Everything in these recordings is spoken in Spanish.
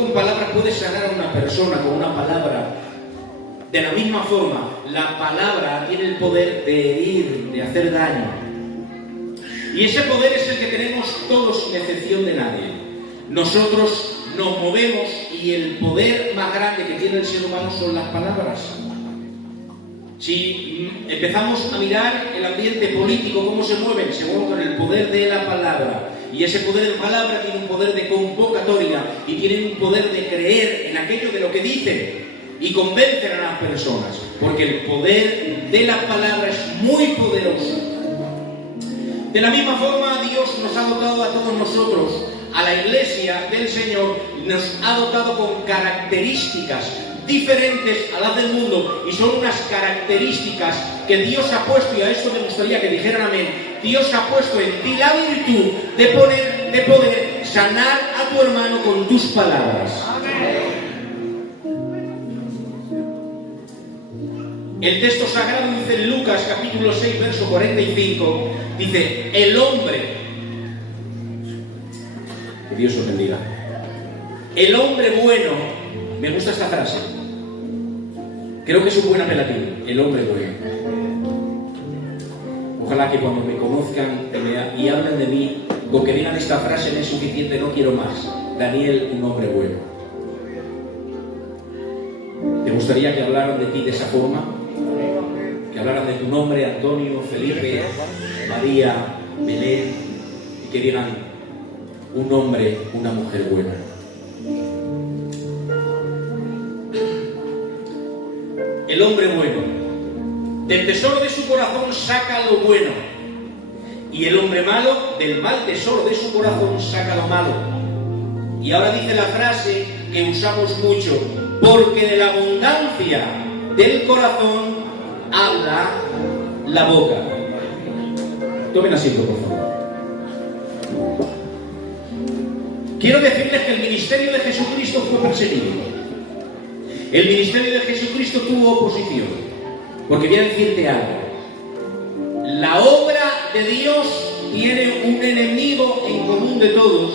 con palabras puedes sanar a una persona, con una palabra. De la misma forma, la palabra tiene el poder de herir, de hacer daño. Y ese poder es el que tenemos todos sin excepción de nadie. Nosotros nos movemos y el poder más grande que tiene el ser humano son las palabras. Si empezamos a mirar el ambiente político, cómo se mueven con el poder de la palabra. Y ese poder de palabra tiene un poder de convocatoria y tiene un poder de creer en aquello de lo que dicen y convencer a las personas, porque el poder de la palabra es muy poderoso. De la misma forma, Dios nos ha dotado a todos nosotros, a la Iglesia del Señor, nos ha dotado con características diferentes a las del mundo, y son unas características que Dios ha puesto, y a esto me gustaría que dijeran amén. Dios ha puesto en ti la virtud de poder sanar a tu hermano con tus palabras. Amén. El texto sagrado dice en Lucas capítulo 6, verso 45, dice, el hombre, que Dios os bendiga, el hombre bueno, me gusta esta frase, creo que es un buen apelativo, el hombre bueno. Ojalá que cuando me conozcan y hablen de mí, con que digan esta frase me es suficiente, no quiero más. Daniel, un hombre bueno. ¿Te gustaría que hablaran de ti de esa forma? Que hablaran de tu nombre, Antonio, Felipe, María, Belén, y que digan un hombre, una mujer buena. El hombre bueno, del tesoro de su corazón saca lo bueno, y el hombre malo, del mal tesoro de su corazón saca lo malo. Y ahora dice la frase que usamos mucho, porque de la abundancia del corazón habla la boca. Tomen asiento, por favor. Quiero decirles que el ministerio de Jesucristo fue perseguido. El ministerio de Jesucristo tuvo oposición. Porque voy a decirte algo. La obra de Dios tiene un enemigo en común de todos,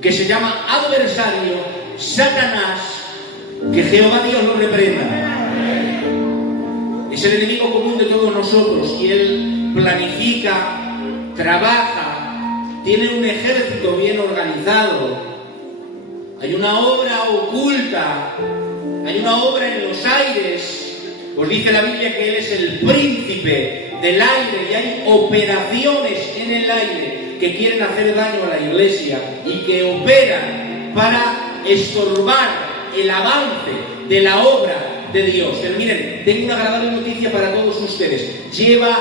que se llama adversario, Satanás, que Jehová Dios lo reprenda. Es el enemigo común de todos nosotros, y él planifica, trabaja, tiene un ejército bien organizado. Hay una obra oculta, hay una obra en los aires. Os dice la Biblia que él es el príncipe del aire, y hay operaciones en el aire que quieren hacer daño a la iglesia y que operan para estorbar el avance de la obra de Dios. Pero miren, tengo una agradable noticia para todos ustedes. Lleva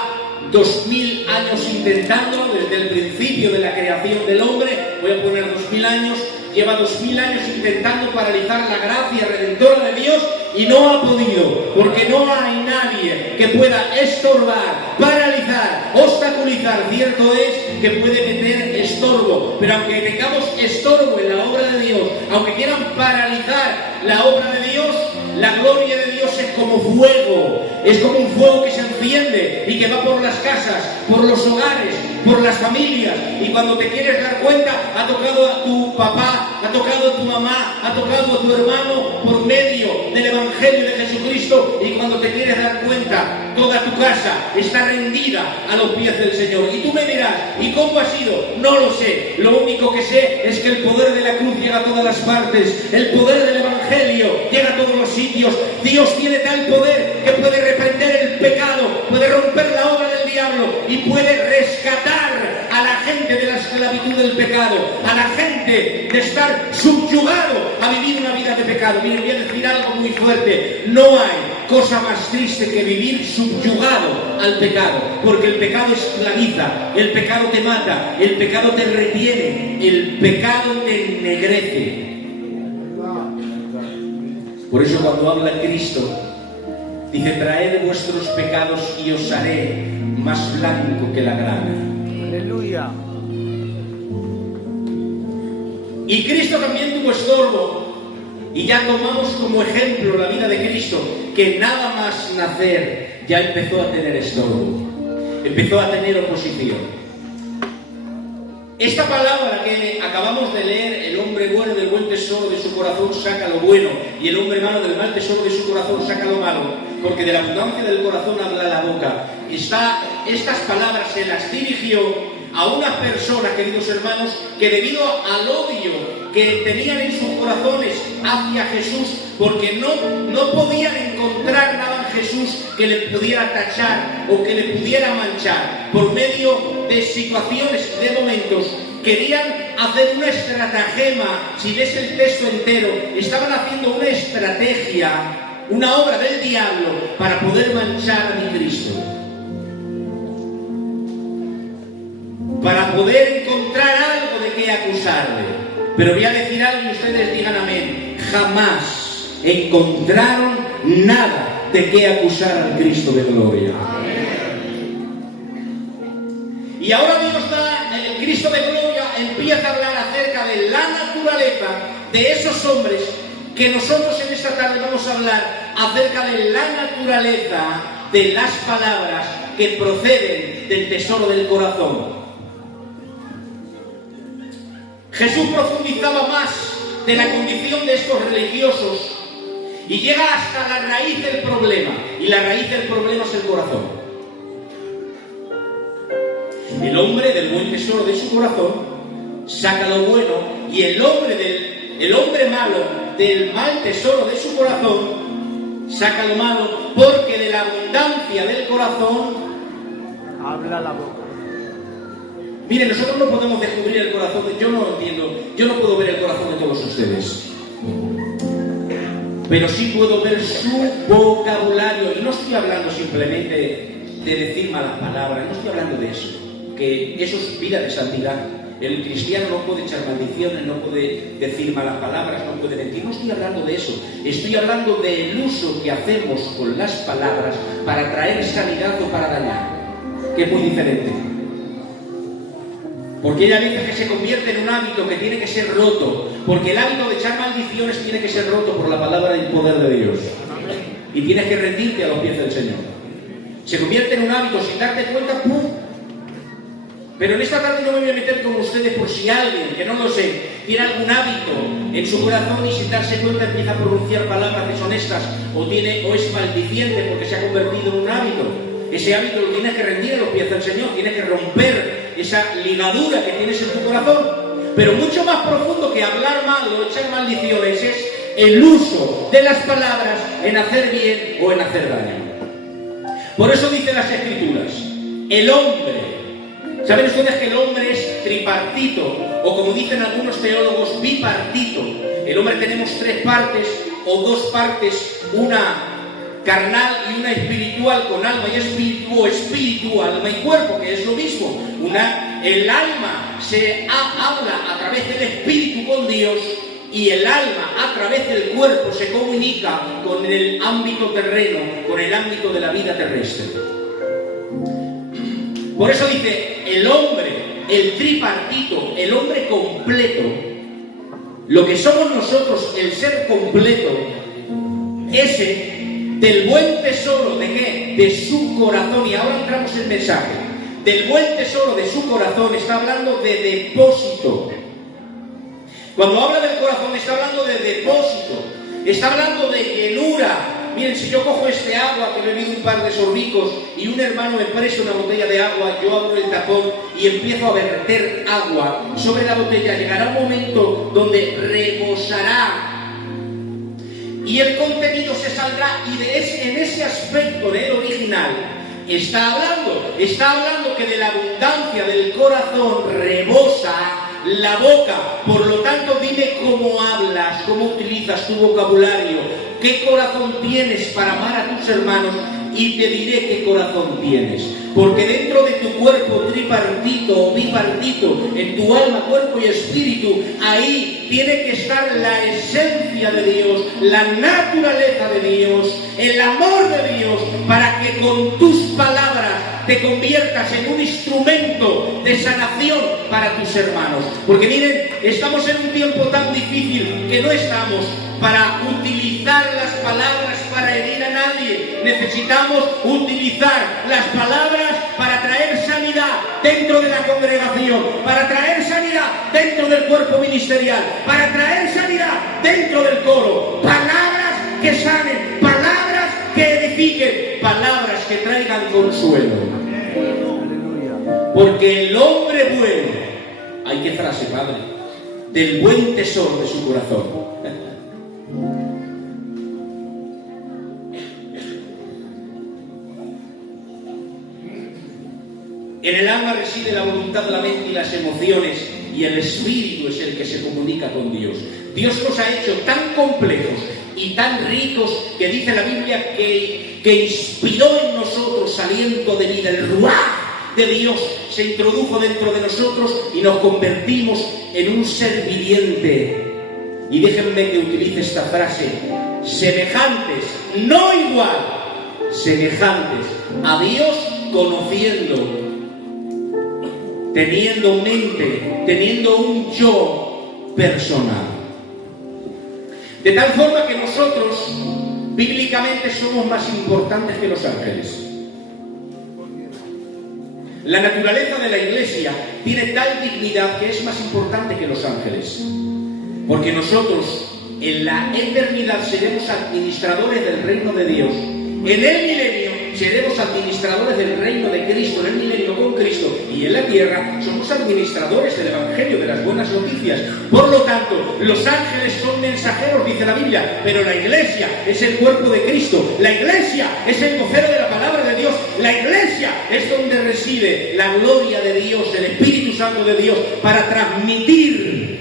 2000 años intentándolo, desde el principio de la creación del hombre, voy a poner 2000 años, lleva 2000 años intentando paralizar la gracia redentora de Dios, y no ha podido, porque no hay nadie que pueda estorbar, paralizar, obstaculizar. Cierto es que puede meter estorbo, pero aunque tengamos estorbo en la obra de Dios, aunque quieran paralizar la obra de Dios, la gloria de Dios es como fuego, es como un fuego que se enciende y que va por las casas, por los hogares, por las familias, y cuando te quieres dar cuenta, ha tocado a tu papá, ha tocado a tu mamá, ha tocado a tu hermano por medio del Evangelio de Jesucristo, y cuando te quieres dar cuenta, toda tu casa está rendida a los pies del Señor. Y tú me dirás, ¿y cómo ha sido? No lo sé. Lo único que sé es que el poder de la cruz llega a todas las partes, el poder del Evangelio llega a todos los sitios. Dios tiene tal poder que puede reprender el pecado, puede romper la obra del diablo y puede rescatar a la gente de la esclavitud del pecado, a la gente de estar subyugado a vivir una vida de pecado. Miren, voy a decir algo muy fuerte. No hay cosa más triste que vivir subyugado al pecado, porque el pecado esclaviza, el pecado te mata, el pecado te retiene, el pecado te ennegrece. Por eso cuando habla Cristo, dice: traed vuestros pecados y os haré más blanco que la grana. Aleluya. Y Cristo también tuvo estorbo. Y ya tomamos como ejemplo la vida de Cristo, que nada más nacer ya empezó a tener estorbo, empezó a tener oposición. Esta palabra que acabamos de leer, el hombre bueno del buen tesoro de su corazón saca lo bueno, y el hombre malo del mal tesoro de su corazón saca lo malo, porque de la abundancia del corazón habla la boca. Estas palabras se las dirigió a una persona, queridos hermanos, que debido al odio que tenían en sus corazones hacia Jesús, porque no podían encontrar nada en Jesús que le pudiera tachar o que le pudiera manchar, por medio de situaciones, de momentos, querían hacer una estratagema. Si ves el texto entero, estaban haciendo una estrategia, una obra del diablo para poder manchar a mi Cristo, para poder encontrar algo de qué acusarle. Pero voy a decir algo y ustedes digan amén. Jamás encontraron nada de qué acusar al Cristo de gloria. Y ahora Dios da, el Cristo de gloria empieza a hablar acerca de la naturaleza de esos hombres, que nosotros en esta tarde vamos a hablar acerca de la naturaleza de las palabras que proceden del tesoro del corazón. Jesús profundizaba más de la condición de estos religiosos y llega hasta la raíz del problema, y la raíz del problema es el corazón. El hombre del buen tesoro de su corazón saca lo bueno, y el hombre malo del mal tesoro de su corazón saca lo malo, porque de la abundancia del corazón habla la boca. Miren, nosotros no podemos descubrir el corazón, yo no lo entiendo, yo no puedo ver el corazón de todos ustedes, pero sí puedo ver su vocabulario, y no estoy hablando simplemente de decir malas palabras, no estoy hablando de eso, que eso es vida de santidad. El cristiano no puede echar maldiciones, no puede decir malas palabras, no puede mentir, no estoy hablando de eso, estoy hablando del uso que hacemos con las palabras para traer sanidad o para dañar, que es muy diferente. Porque hay veces que se convierte en un hábito que tiene que ser roto, porque el hábito de echar maldiciones tiene que ser roto por la palabra y el poder de Dios, y tienes que rendirte a los pies del Señor. Se convierte en un hábito sin darte cuenta, ¡pum! Pero en esta tarde no me voy a meter con ustedes por si alguien, que no lo sé, tiene algún hábito en su corazón y sin darse cuenta empieza a pronunciar palabras deshonestas o es maldiciente porque se ha convertido en un hábito. Ese hábito lo tienes que rendir a los pies del Señor, tienes que romper esa ligadura que tienes en tu corazón. Pero mucho más profundo que hablar mal o echar maldiciones es el uso de las palabras en hacer bien o en hacer daño. Por eso dicen las Escrituras, el hombre, ¿saben ustedes que el hombre es tripartito? O como dicen algunos teólogos, bipartito. El hombre tenemos tres partes o dos partes, una carnal y una espiritual, con alma y espíritu, o espíritu, alma y cuerpo, que es lo mismo. El alma se habla a través del espíritu con Dios, y el alma a través del cuerpo se comunica con el ámbito terreno, con el ámbito de la vida terrestre. Por eso dice, el hombre, el tripartito, el hombre completo, lo que somos nosotros, el ser completo, ese del buen tesoro, ¿de qué? De su corazón. Y ahora entramos en el mensaje. Del buen tesoro de su corazón está hablando de depósito. Cuando habla del corazón está hablando de depósito, está hablando de llenura. Miren, si yo cojo este agua que he bebido un par de sorbicos y un hermano me presta una botella de agua, yo abro el tapón y empiezo a verter agua sobre la botella, llegará un momento donde rebosará y el contenido se saldrá, y en ese aspecto del original está hablando que de la abundancia del corazón rebosa la boca. Por lo tanto, dime cómo hablas, cómo utilizas tu vocabulario, qué corazón tienes para amar a tus hermanos, y te diré qué corazón tienes. Porque dentro de tu cuerpo tripartito o bipartito, en tu alma, cuerpo y espíritu, ahí tiene que estar la esencia de Dios, la naturaleza de Dios, el amor de Dios, para que con tus palabras te conviertas en un instrumento de sanación para tus hermanos. Porque miren, estamos en un tiempo tan difícil que no estamos para utilizar las palabras para herir a nadie. Necesitamos utilizar las palabras para traer sanidad sanidad dentro de la congregación, para traer sanidad dentro del cuerpo ministerial, para traer sanidad dentro del coro. Palabras que sanen, palabras que edifiquen, palabras que traigan consuelo. Porque el hombre bueno, ay, qué frase, padre, del buen tesoro de su corazón. En el alma reside la voluntad, la mente y las emociones, y el espíritu es el que se comunica con Dios. Dios los ha hecho tan complejos y tan ricos que dice la Biblia que inspiró en nosotros aliento de vida. El ruaj de Dios se introdujo dentro de nosotros y nos convertimos en un ser viviente. Y déjenme que utilice esta frase: semejantes, no igual, semejantes a Dios, conociendo, teniendo mente, teniendo un yo personal. De tal forma que nosotros, bíblicamente, somos más importantes que los ángeles. La naturaleza de la Iglesia tiene tal dignidad que es más importante que los ángeles. Porque nosotros, en la eternidad, seremos administradores del reino de Dios. En el milenio seremos administradores del reino de Cristo, en el milenio con Cristo, y en la tierra somos administradores del Evangelio, de las buenas noticias. Por lo tanto, los ángeles son mensajeros, dice la Biblia, pero la Iglesia es el cuerpo de Cristo. La Iglesia es el vocero de la palabra de Dios. La Iglesia es donde reside la gloria de Dios, el Espíritu Santo de Dios, para transmitir,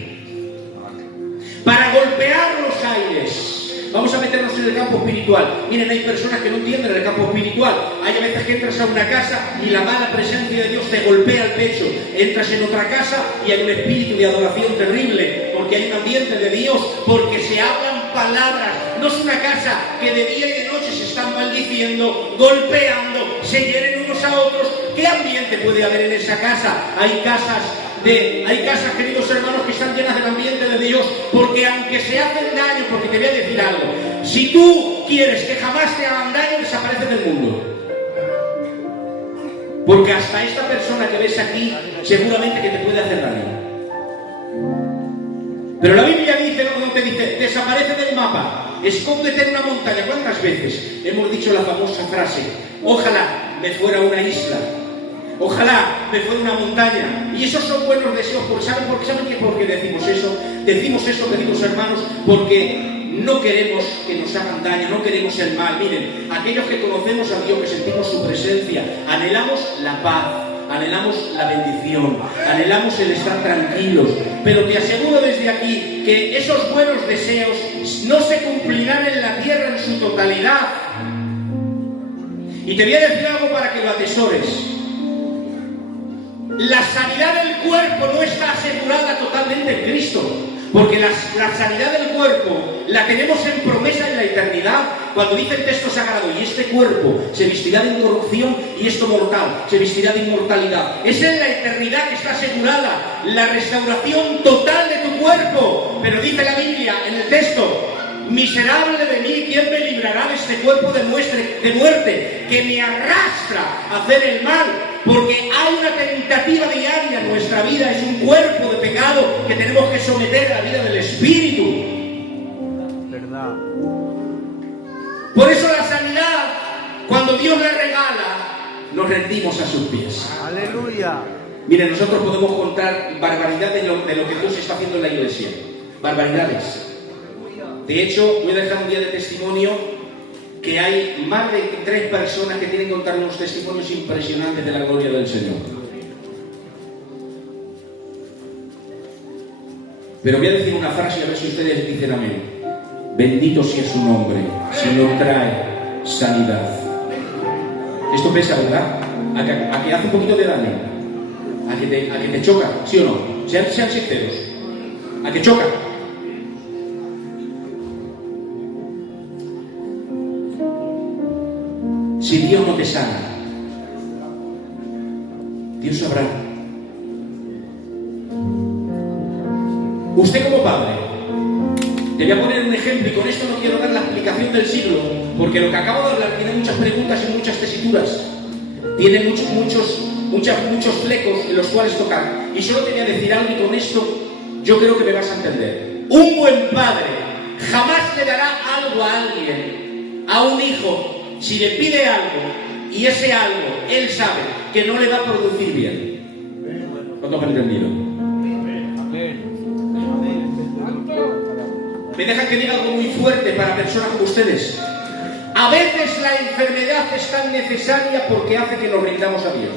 para golpear los aires. Vamos a meternos en el campo espiritual. Miren, hay personas que no entienden el campo espiritual. Hay veces que entras a una casa y la mala presencia de Dios te golpea el pecho. Entras en otra casa y hay un espíritu de adoración terrible, porque hay un ambiente de Dios, porque se hablan palabras. No es una casa que de día y de noche se están maldiciendo, golpeando, se hieren unos a otros. ¿Qué ambiente puede haber en esa casa? Hay casas, queridos hermanos, que están llenas del ambiente de Dios, porque aunque se hacen daño, porque te voy a decir algo, si tú quieres que jamás te hagan daño, desapareces del mundo. Porque hasta esta persona que ves aquí, seguramente que te puede hacer daño. Pero la Biblia dice, no te dice, desaparece del mapa, escóndete en una montaña. ¿Cuántas veces hemos dicho la famosa frase: ojalá me fuera una isla, ojalá me fuera una montaña? Y esos son buenos deseos. ¿Saben por qué decimos eso? Decimos eso, queridos hermanos, porque no queremos que nos hagan daño, no queremos el mal. Miren, aquellos que conocemos a Dios, que sentimos su presencia, anhelamos la paz, anhelamos la bendición, anhelamos el estar tranquilos. Pero te aseguro desde aquí que esos buenos deseos no se cumplirán en la tierra en su totalidad. Y te voy a decir algo para que lo atesores. La sanidad del cuerpo no está asegurada totalmente en Cristo, porque la sanidad del cuerpo la tenemos en promesa en la eternidad, cuando dice el texto sagrado: y este cuerpo se vestirá de incorrupción y esto mortal se vestirá de inmortalidad. Es en la eternidad que está asegurada la restauración total de tu cuerpo. Pero dice la Biblia en el texto: miserable de mí, ¿quién me librará de este cuerpo de muerte que me arrastra a hacer el mal? Porque hay una tentativa diaria en nuestra vida, es un cuerpo de pecado que tenemos que someter a la vida del Espíritu. ¿Verdad? Por eso la sanidad, cuando Dios la regala, nos rendimos a sus pies. ¡Aleluya! Miren, nosotros podemos contar barbaridades de lo que Dios está haciendo en la iglesia. Barbaridades. De hecho, voy a dejar un día de testimonio, que hay más de 3 personas que tienen que contar unos testimonios impresionantes de la gloria del Señor. Pero voy a decir una frase y a ver si ustedes dicen amén. Bendito sea su nombre, Señor, trae sanidad. Esto pesa, ¿verdad? A que hace un poquito de daño, a que te choca, ¿sí o no? Sean sinceros, a que choca. Si Dios no te sana, Dios sabrá. Usted como padre, te voy a poner un ejemplo, y con esto no quiero dar la explicación del siglo, porque lo que acabo de hablar tiene muchas preguntas y muchas tesituras, tiene muchos muchos flecos en los cuales tocar. Y solo te voy a decir algo, y con esto yo creo que me vas a entender. Un buen padre jamás le dará algo a alguien, a un hijo, si le pide algo, y ese algo, él sabe que no le va a producir bien. ¿Cuánto han entendido? Me dejan que diga algo muy fuerte para personas como ustedes. A veces la enfermedad es tan necesaria porque hace que nos rindamos a Dios.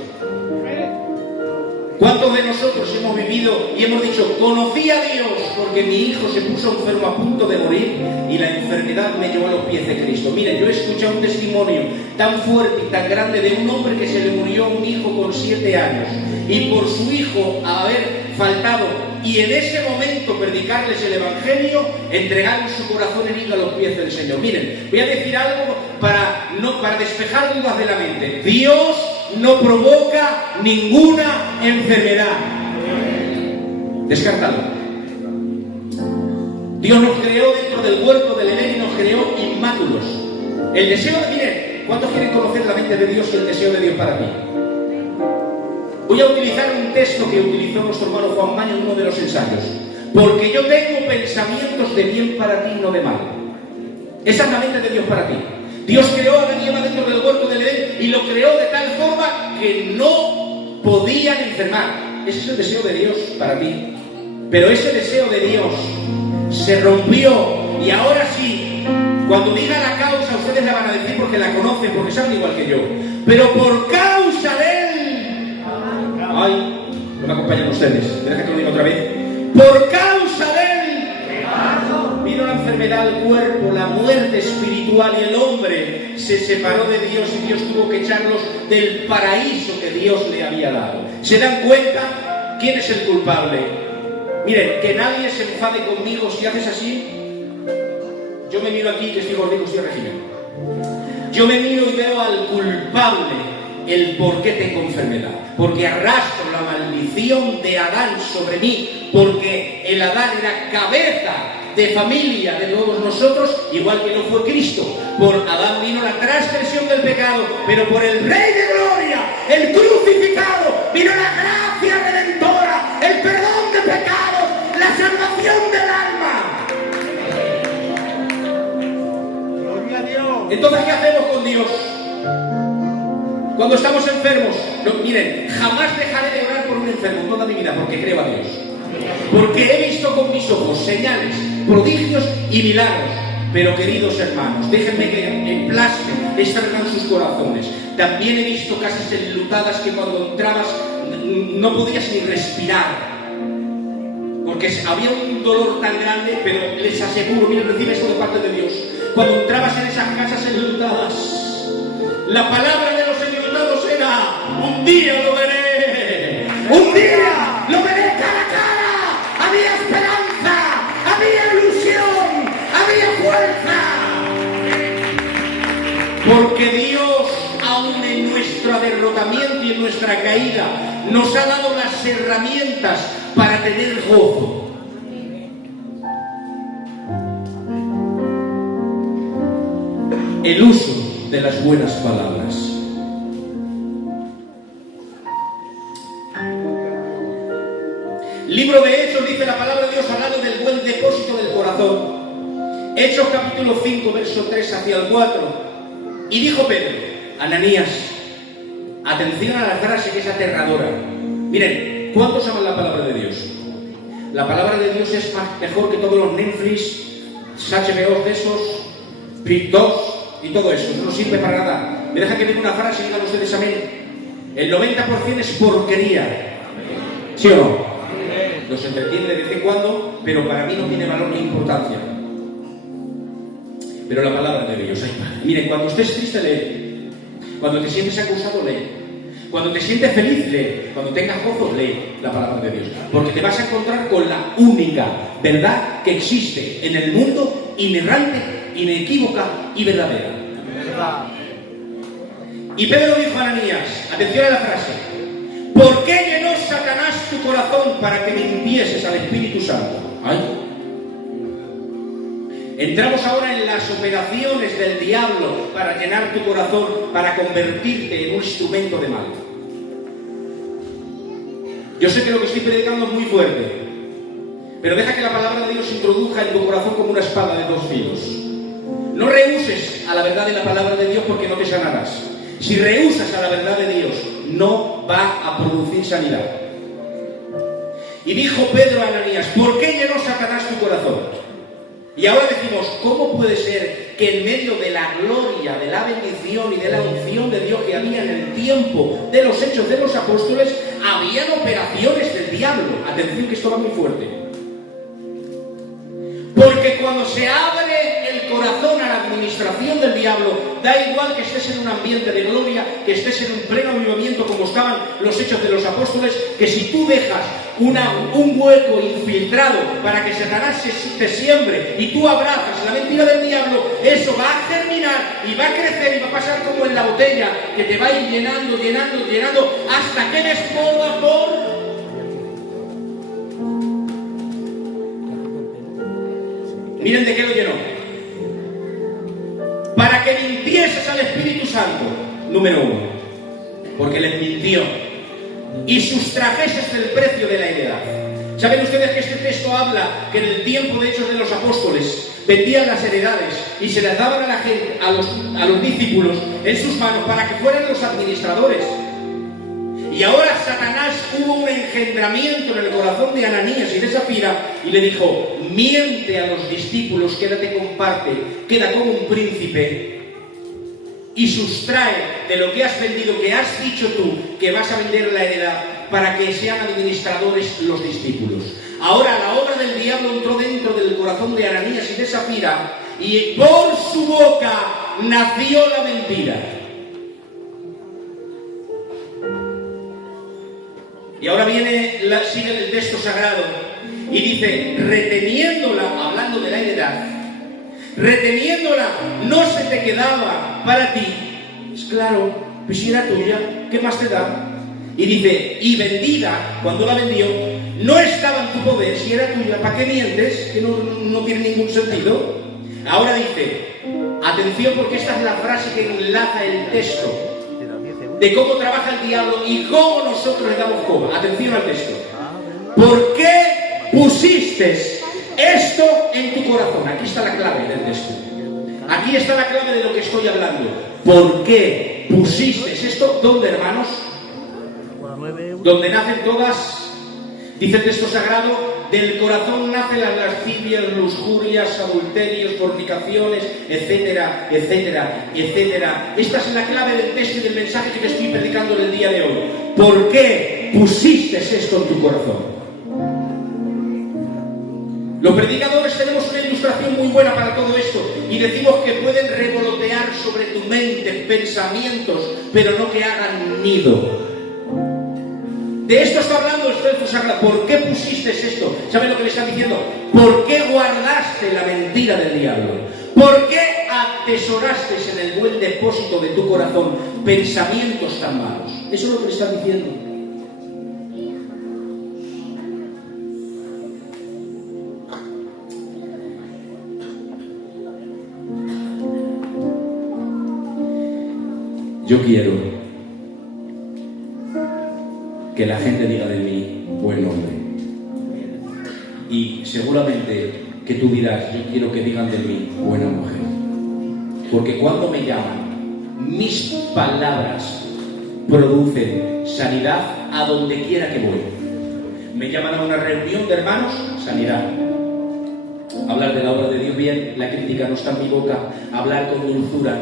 ¿Cuántos de nosotros hemos vivido y hemos dicho, conocí a Dios porque mi hijo se puso enfermo a punto de morir y la enfermedad me llevó a los pies de Cristo? Miren, yo he escuchado un testimonio tan fuerte y tan grande de un hombre que se le murió a un hijo con 7 años y por su hijo haber faltado y en ese momento predicarles el Evangelio, entregaron su corazón herido a los pies del Señor. Miren, voy a decir algo para despejar dudas de la mente. Dios no provoca ninguna enfermedad. Descartado. Dios nos creó dentro del huerto del Edén y nos creó inmáculos. El deseo de... Miren, ¿cuántos quieren conocer la mente de Dios y el deseo de Dios para ti? Voy a utilizar un texto que utilizó nuestro hermano Juan Maño en uno de los ensayos. Porque yo tengo pensamientos de bien para ti y no de mal. Esa es la mente de Dios para ti. Dios creó a Adán y Eva dentro del huerto del Edén y lo creó de tal forma que no podían enfermar. Ese es el deseo de Dios para ti. Pero ese deseo de Dios se rompió y ahora sí, cuando diga la causa, ustedes la van a decir porque la conocen, porque saben igual que yo. Pero por causa de Él... Ay, no me acompañan ustedes. Deja que lo diga otra vez. Por causa de Él vino la enfermedad al cuerpo, la muerte espiritual y el hombre se separó de Dios y Dios tuvo que echarlos del paraíso que Dios le había dado. ¿Se dan cuenta quién es el culpable? Miren, que nadie se enfade conmigo si haces así. Yo me miro aquí, que estoy gordito, estoy régimen. Yo me miro y veo al culpable, el por qué tengo enfermedad. Porque arrastro la maldición de Adán sobre mí, porque el Adán era cabeza de familia de todos nosotros, igual que no fue Cristo. Por Adán vino la transgresión del pecado, pero por el Rey de Gloria, el crucificado, vino la gracia redentora, el perdón de pecados, la salvación del alma. Gloria a Dios. Entonces, ¿qué hacemos con Dios? Cuando estamos enfermos, no, miren, jamás dejaré de orar por un enfermo toda mi vida porque creo a Dios. Porque he visto con mis ojos señales, prodigios y milagros. Pero queridos hermanos, déjenme que emplasme esta verdad en sus corazones. También he visto casas enlutadas que cuando entrabas no podías ni respirar. Porque había un dolor tan grande, pero les aseguro, miren, recibe esto de parte de Dios. Cuando entrabas en esas casas enlutadas, la palabra de los enlutados era: un día lo veré, un día lo veré cara a cara. Había esperanza, había ilusión, había fuerza. Porque Dios, aun en nuestro derrotamiento y en nuestra caída, nos ha dado las herramientas para tener gozo. El uso de las buenas palabras. Libro de Hechos, dice la palabra de Dios, hablando del buen depósito del corazón. Hechos capítulo 5, verso 3 hacia el 4. Y dijo Pedro: Ananías, atención a la frase que es aterradora. Miren, ¿cuántos aman la palabra de Dios? La palabra de Dios es mejor que todos los Netflix, HBO de esos, TikTok y todo eso. No sirve para nada. Me deja que diga una frase y digan ustedes amén. El 90% es porquería. ¿Sí o no? Los entretiene de vez en cuando, pero para mí no tiene valor ni importancia. Pero la palabra de Dios, ay Padre. Miren, cuando estés triste, lee. Cuando te sientes acusado, lee. Cuando te sientes feliz, lee. Cuando tengas gozo, lee la palabra de Dios. Porque te vas a encontrar con la única verdad que existe en el mundo, inerrante, inequívoca y verdadera. Y Pedro dijo a Ananías, atención a la frase: ¿por qué llenó Satanás tu corazón para que me impieses al Espíritu Santo? Ay. Entramos ahora en las operaciones del diablo para llenar tu corazón, para convertirte en un instrumento de mal. Yo sé que lo que estoy predicando es muy fuerte, pero deja que la palabra de Dios se introduzca en tu corazón como una espada de dos filos. No rehuses a la verdad de la palabra de Dios porque no te sanarás. Si rehusas a la verdad de Dios, no va a producir sanidad. Y dijo Pedro a Ananías: ¿por qué llenó Satanás tu corazón? Y ahora decimos, ¿cómo puede ser que en medio de la gloria, de la bendición y de la unción de Dios que había en el tiempo de los hechos de los apóstoles, habían operaciones del diablo? Atención, que esto va muy fuerte. Porque cuando se abre el corazón a la administración del diablo, da igual que estés en un ambiente de gloria, que estés en un pleno avivamiento como estaban los hechos de los apóstoles, que si tú dejas un hueco infiltrado para que Satanás te siembre y tú abrazas la mentira del diablo, eso va a germinar y va a crecer y va a pasar como en la botella, que te va a ir llenando, llenando, llenando, hasta que desborda por... Miren de qué lo llenó. Para que mintieses al Espíritu Santo, número 1, porque les mintió, y sustrajeses el precio de la heredad. ¿Saben ustedes que este texto habla que en el tiempo de Hechos de los Apóstoles vendían las heredades y se las daban a la gente, a los discípulos en sus manos para que fueran los administradores? Y ahora Satanás hubo un engendramiento en el corazón de Ananías y de Zafira y le dijo: miente a los discípulos, quédate con parte, queda como un príncipe y sustrae de lo que has vendido, que has dicho tú que vas a vender la heredad, para que sean administradores los discípulos. Ahora la obra del diablo entró dentro del corazón de Ananías y de Zafira y por su boca nació la mentira. Y ahora sigue el texto sagrado y dice: reteniéndola, hablando de la heredad, reteniéndola no se te quedaba para ti. Es claro, pues si era tuya, ¿qué más te da? Y dice: y vendida, cuando la vendió, no estaba en tu poder, si era tuya, ¿para qué mientes? Que no tiene ningún sentido. Ahora dice, atención, porque esta es la frase que enlaza el texto de cómo trabaja el diablo y cómo nosotros le damos coba. Atención al texto. ¿Por qué pusiste esto en tu corazón? Aquí está la clave del texto. Aquí está la clave de lo que estoy hablando. ¿Por qué pusiste esto? ¿Dónde, hermanos? Donde nacen todas, dice el texto sagrado, del corazón nacen las lascivias, lujurias, adulterios, fornicaciones, etcétera, etcétera, etcétera. Esta es la clave del texto y del mensaje que te estoy predicando en el día de hoy. ¿Por qué pusiste esto en tu corazón? Los predicadores tenemos una ilustración muy buena para todo esto y decimos que pueden revolotear sobre tu mente pensamientos, pero no que hagan nido. De esto está hablando el texto sagrado. ¿Por qué pusiste esto? ¿Saben lo que le están diciendo? ¿Por qué guardaste la mentira del diablo? ¿Por qué atesoraste en el buen depósito de tu corazón pensamientos tan malos? Eso es lo que le están diciendo. Yo quiero que la gente diga de mí: buen hombre. Y seguramente que tú dirás: yo quiero que digan de mí: buena mujer. Porque cuando me llaman, mis palabras producen sanidad a donde quiera que voy. Me llaman a una reunión de hermanos, sanidad. Hablar de la obra de Dios bien, la crítica no está en mi boca. Hablar con dulzura,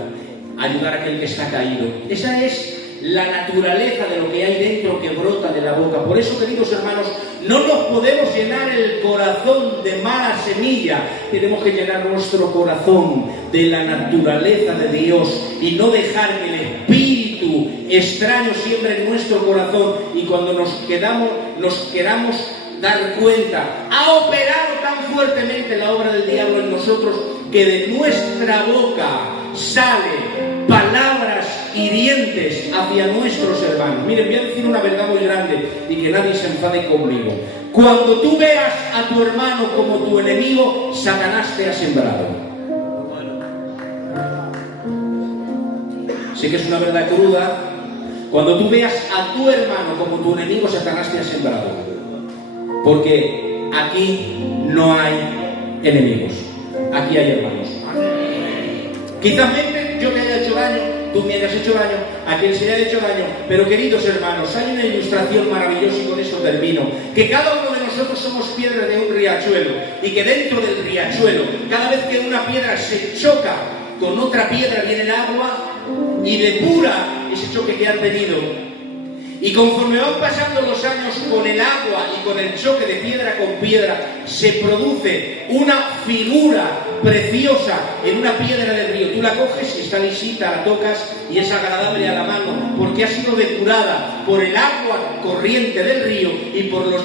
ayudar a aquel que está caído. Esa es la naturaleza de lo que hay dentro que brota de la boca. Por eso, queridos hermanos, no nos podemos llenar el corazón de mala semilla. Tenemos que llenar nuestro corazón de la naturaleza de Dios y no dejar que el espíritu extraño siembre en nuestro corazón y cuando nos queramos dar cuenta, ha operado tan fuertemente la obra del diablo en nosotros que de nuestra boca salen palabras hirientes hacia nuestros hermanos. Miren, voy a decir una verdad muy grande y que nadie se enfade conmigo. Cuando tú veas a tu hermano como tu enemigo, Satanás te ha sembrado. Sé que es una verdad cruda, Cuando tú veas a tu hermano como tu enemigo, Satanás te ha sembrado. Porque aquí no hay enemigos, aquí hay hermanos. Quizás yo te haya hecho daño, tú me hayas hecho daño, a quien se haya hecho daño, pero queridos hermanos, hay una ilustración maravillosa y con esto termino, que cada uno de nosotros somos piedras de un riachuelo y que dentro del riachuelo, cada vez que una piedra se choca con otra piedra viene el agua y depura ese choque que han tenido. Y conforme van pasando los años con el agua y con el choque de piedra con piedra, se produce una figura preciosa en una piedra del río. Tú la coges y está lisita, la tocas y es agradable a la mano, porque ha sido depurada por el agua corriente del río y por los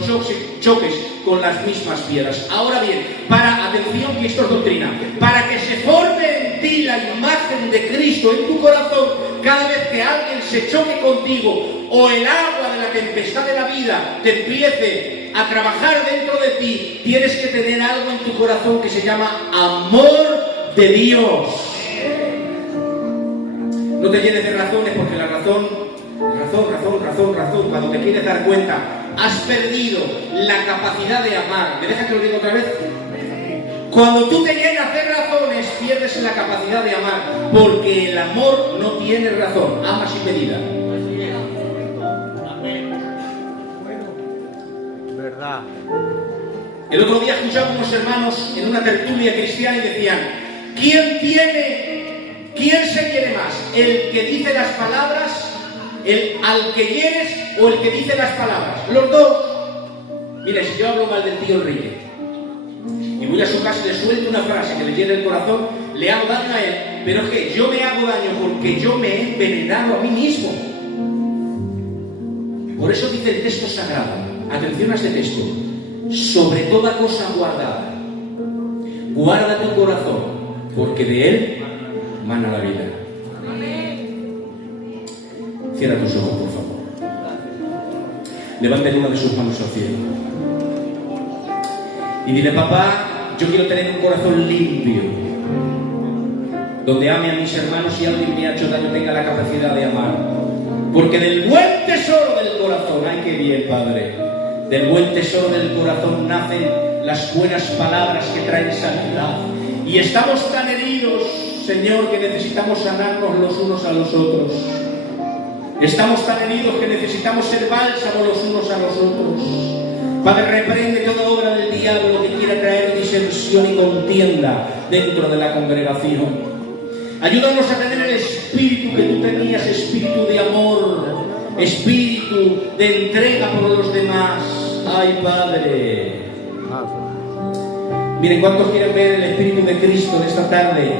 choques con las mismas piedras. Ahora bien, atención que esto es doctrina, para que se forme en ti la imagen de Cristo en tu corazón, cada vez que alguien se choque contigo o el agua de la tempestad de la vida te empiece a trabajar dentro de ti, tienes que tener algo en tu corazón que se llama amor de Dios. No te llenes de razones, porque la razón, cuando te quieres dar cuenta, has perdido la capacidad de amar. ¿Me dejas que lo diga otra vez? Cuando tú te llenas de razones, pierdes la capacidad de amar, porque el amor no tiene razón, ama sin medida. Verdad. El otro día escuchaba unos hermanos en una tertulia cristiana y decían: ¿quién se quiere más? ¿El que dice las palabras, al que hieres, o el que dice las palabras? Los dos. Mira, si yo hablo mal del tío Enrique y voy a su casa y le suelto una frase que le llena el corazón, le hago daño a él, pero es que yo me hago daño porque yo me he envenenado a mí mismo. Por eso dice el texto sagrado, atención a este texto: sobre toda cosa guardada, guarda tu corazón, porque de él mana la vida. Cierra tus ojos, por favor. Levanten una de sus manos al cielo y dile: papá, yo quiero tener un corazón limpio, donde ame a mis hermanos y alguien me ha hecho daño tenga la capacidad de amar. Porque del buen tesoro del corazón, ¡ay qué bien, Padre! Del buen tesoro del corazón nacen las buenas palabras que traen sanidad. Y estamos tan heridos, Señor, que necesitamos sanarnos los unos a los otros. Estamos tan heridos que necesitamos ser bálsamo los unos a los otros. Padre, reprende toda obra del diablo que quiera traer disensión y contienda dentro de la congregación. Ayúdanos a tener el espíritu que tú tenías, espíritu de amor, espíritu de entrega por los demás. ¡Ay, Padre! Miren, ¿cuántos quieren ver el espíritu de Cristo de esta tarde?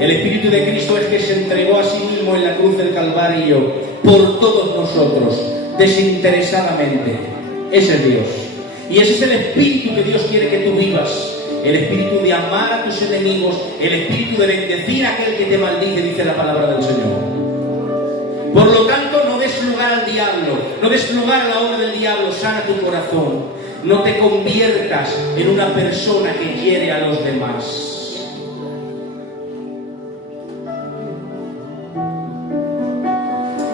El espíritu de Cristo es que se entregó a sí mismo en la cruz del Calvario por todos nosotros, desinteresadamente. Ese es Dios. Y ese es el espíritu que Dios quiere que tú vivas. El espíritu de amar a tus enemigos, el espíritu de bendecir a aquel que te maldice, dice la palabra del Señor. Por lo tanto, no des lugar al diablo, no des lugar a la obra del diablo, sana tu corazón. No te conviertas en una persona que hiere a los demás.